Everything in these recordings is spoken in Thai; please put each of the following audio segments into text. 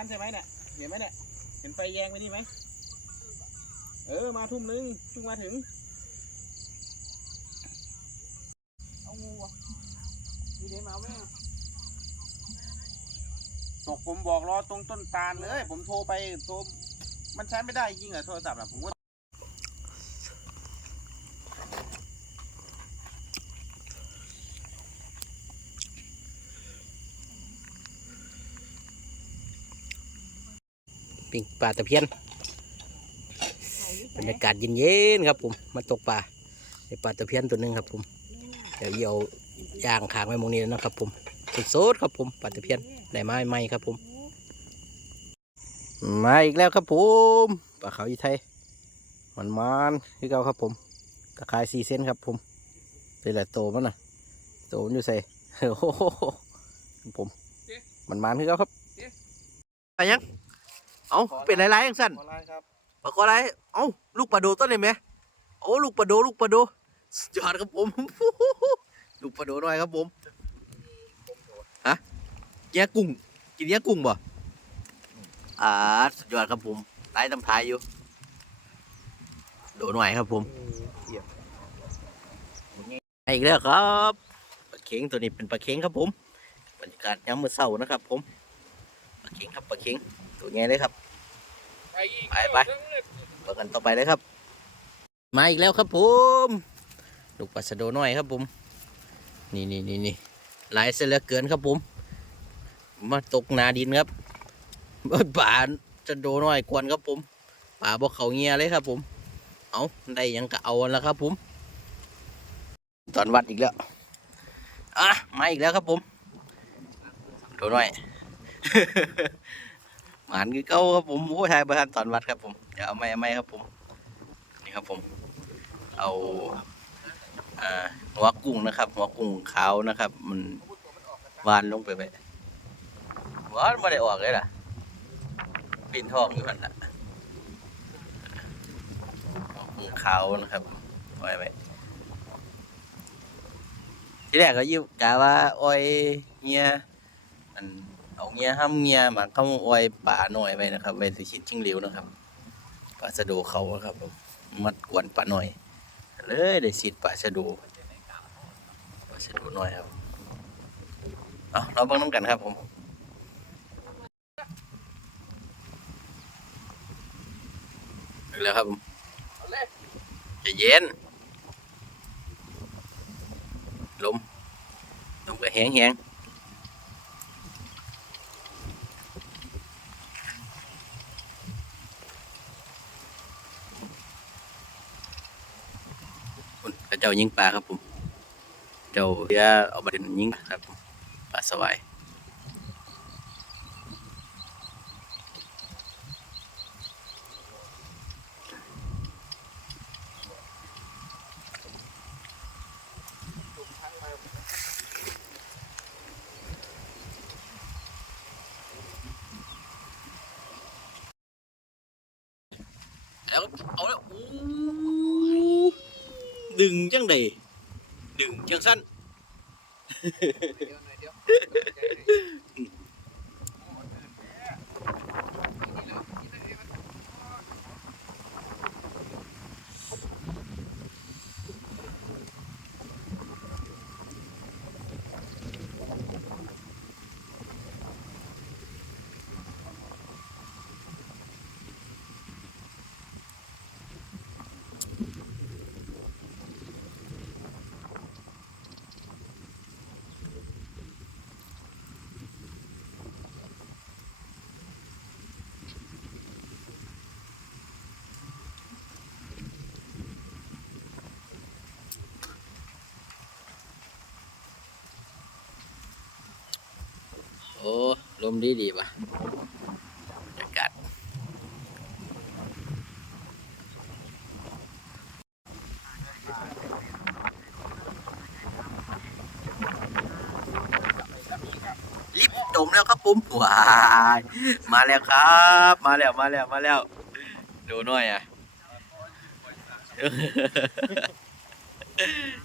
นั้นใช่ไหมเนี่ยเห็นไหมเนี่ยเห็นไฟแยงไปนี่ไหมเออมาทุ่มนึงทุ่งมาถึงเอางูอะมีเดมาไหมตกผมบอกรอตรงต้นตาลเลย ผมโทรไปโทรมันใช้ไม่ได้จริงเหรอโทรศัพท์อะผมก็ ปิ้งปลาตะเพียนบรรยากาศเย็นๆครับผมมาตกปลาในปลาตะเพียนตัวหนึ่งครับผมเดี๋ยวเอาย่างขางไว้มงนี้นะครับผมสดๆครับผมปลาตะเพียนได้ไม้ไหมครับผม มาอีกแล้วครับผมปลาเขาอีไทยมันมันๆคือเก่าครับผมตะไคร้ซีเซนครับผมเป็นแหละโตมันน่ะโตมันอยู่ใส่โอ้โหผมมันมันๆคือเก่าครับไปยัง เอาเป็นไรๆยังสั่นขอไลน์ครับปลาคออะไรเอ้าลูกปลาโดต้นเลยไหมโอ้ลูกปลาโดลูกปลาโดสุดยอดครับผม ลูกปลาโดหน่อยครับผมฮะแย่กุ้งกินแย่กุ้งบ่อ่าสุดยอดครับผมไล่ตำทายอยู่ โดหน่อยครับผมอีกแล้วครับปลาเข็งตัวนี้เป็นปลาเข็งครับผมบรรยากาศยามมื้อเช้านะครับ ผมปลาเข็งครับปลาเข็ง ตัวใหญ่เลยครับ ไปไปเปิดกันต่อไปเลยครับ มาอีกแล้วครับผมลูกปลาสะโดน้อยครับผม นี่นี่นี่นี่หลายเสียเหลือเกินครับผม มาตกนาดินครับป่าสะโดน้อยกวนครับผมป่าบอกเขาเงียเลยครับผม เอาได้ยังก็เอาแล้วครับผม ตอนวัดอีกแล้วอะมาอีกแล้วครับผมโดน้อย หมานคือเก้าครับผมโอ้ยทายประธานตอนวัดครับผมเดี๋ยวเอาไม่ไม่ครับผม นี่ครับผม เอาหัวกุ้งนะครับ หัวกุ้งขาวนะครับ มันวานลงไปไปวานไม่ได้ออกเลยล่ะปีนทองอยู่หันละหัวกุ้งขาวนะครับไว้ไว้ที่แรกก็ยิบกะว่าอ้อยเงียอัน เอาเงี้ยห้ามเงี้ยมาเข้าไว้ป่าหน่อยไปนะครับไว้สิชิดชิงเหลวนะครับปลาสะโดูเขาครับมัดกวนปลาหน่อย เลยได้สิดปลาสะโดูปลาสะโดูหน่อยครับเอาเราเบิ่งน้ำกันครับผมแล้วครับผมจะเย็นลมลมก็แห้งแห้งๆ คุณพระเจ้ายิงปลาครับผม เจ้าเรือเอามาถึงยิงครับผมปลาสวายแล้วเอาแล้วโอ้ ดึงจังใดดึงจังสั้น โอ้ลมดีดีป่ะบรรยากาศลิฟต์ดมแล้วครับผมว้ายมาแล้วครับ มาแล้วมาแล้วมาแล้ว ดูหน่อยอะ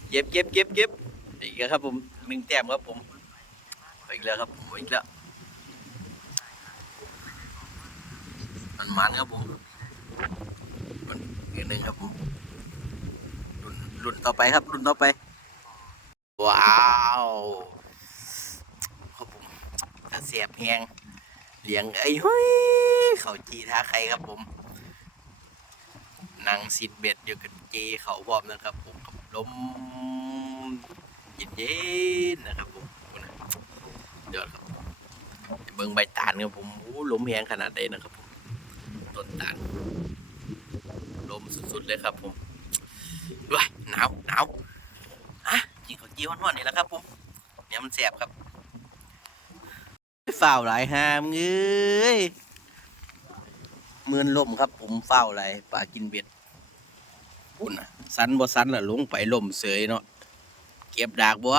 เก็บเก็บเก็บเก็บอีกครับผมหนึ่งแต้มครับผม อีกแล้วครับอีกแล้ว มันมันครับผม มันอีกหนึ่งครับผมรุ่นรุ่นต่อไปครับรุ่นต่อไป ว้าวครับผมกระเสียบแหงเลี้ยงไอ้ห้ยเขาจีท่าใครครับผมนั่งซิดเบ็ดอยู่กับเจเขาพร้อมนะครับผมกับลมเย็นๆนะครับผม นะเดี๋ยวครับเบิ่งใบตาลครับผมโอ้ลมแรงขนาดใดนะครับผมต้นตาลลมสุดๆเลยครับผมด้วยหนาวหนาวฮะกินข้าวเจียวห่อนๆนี่แหละครับผมเนี่ยมันแสบครับฝ้าวหลายหามเอ้ยมือนลมครับ ผมเฝ้าวหลายปลากินเบ็ดปุ่นอะสันบ่สันล่ะลงไปลมเสยเนาะเก็บดากบัว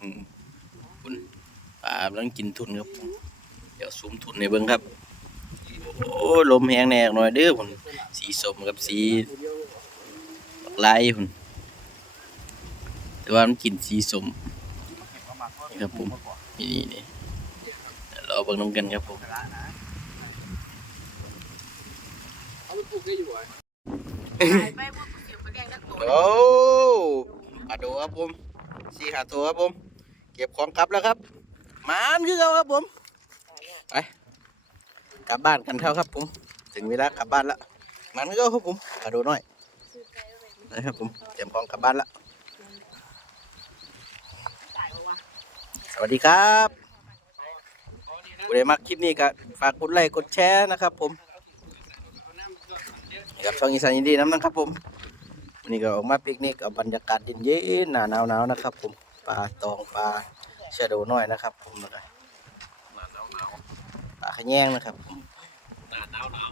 อืมปุ่น ปลากำลังกินทุนครับผมเดี๋ยวซูมทุนในเบิ้งครับ โอ้ลมแห้งแน่หน่อยเด้อผมสีส้มกับสีบักลายผมแต่ว่ามันกินสีส้มนี่ครับผมนี่นี่นี่เดี๋ยวเราเบิ่งน้ำกันครับผมเอาไปปลูกได้อยู่อะไปพวกเสียงประแดงนักตัวโอ้ปลาโดครับผมสีหาตัวครับผม เก็บของกลับแล้วครับ มานคือเขาครับผมไปกลับบ้านกันเท่าครับผม ถึงเวลากลับบ้านละมันคือเขาครับผมปลาโดน้อยนะครับผมเตรียมของกลับบ้านละสวัสดีครับผู้ใดมักคลิปนี้ก็ฝากกดไลค์กดแชร์นะครับ ผมกับช่องอีสานยินดีน้ำนะครับผมวันนี้ก็ออกมาปิกนิกเอาบรรยากาศเย็นๆหนาหนาวๆนะครับ ผมปลาตองปลา ชาโดน่อยนะครับ ผมแล้วก็ตาขยงนะครับ ตาหนาวหนาว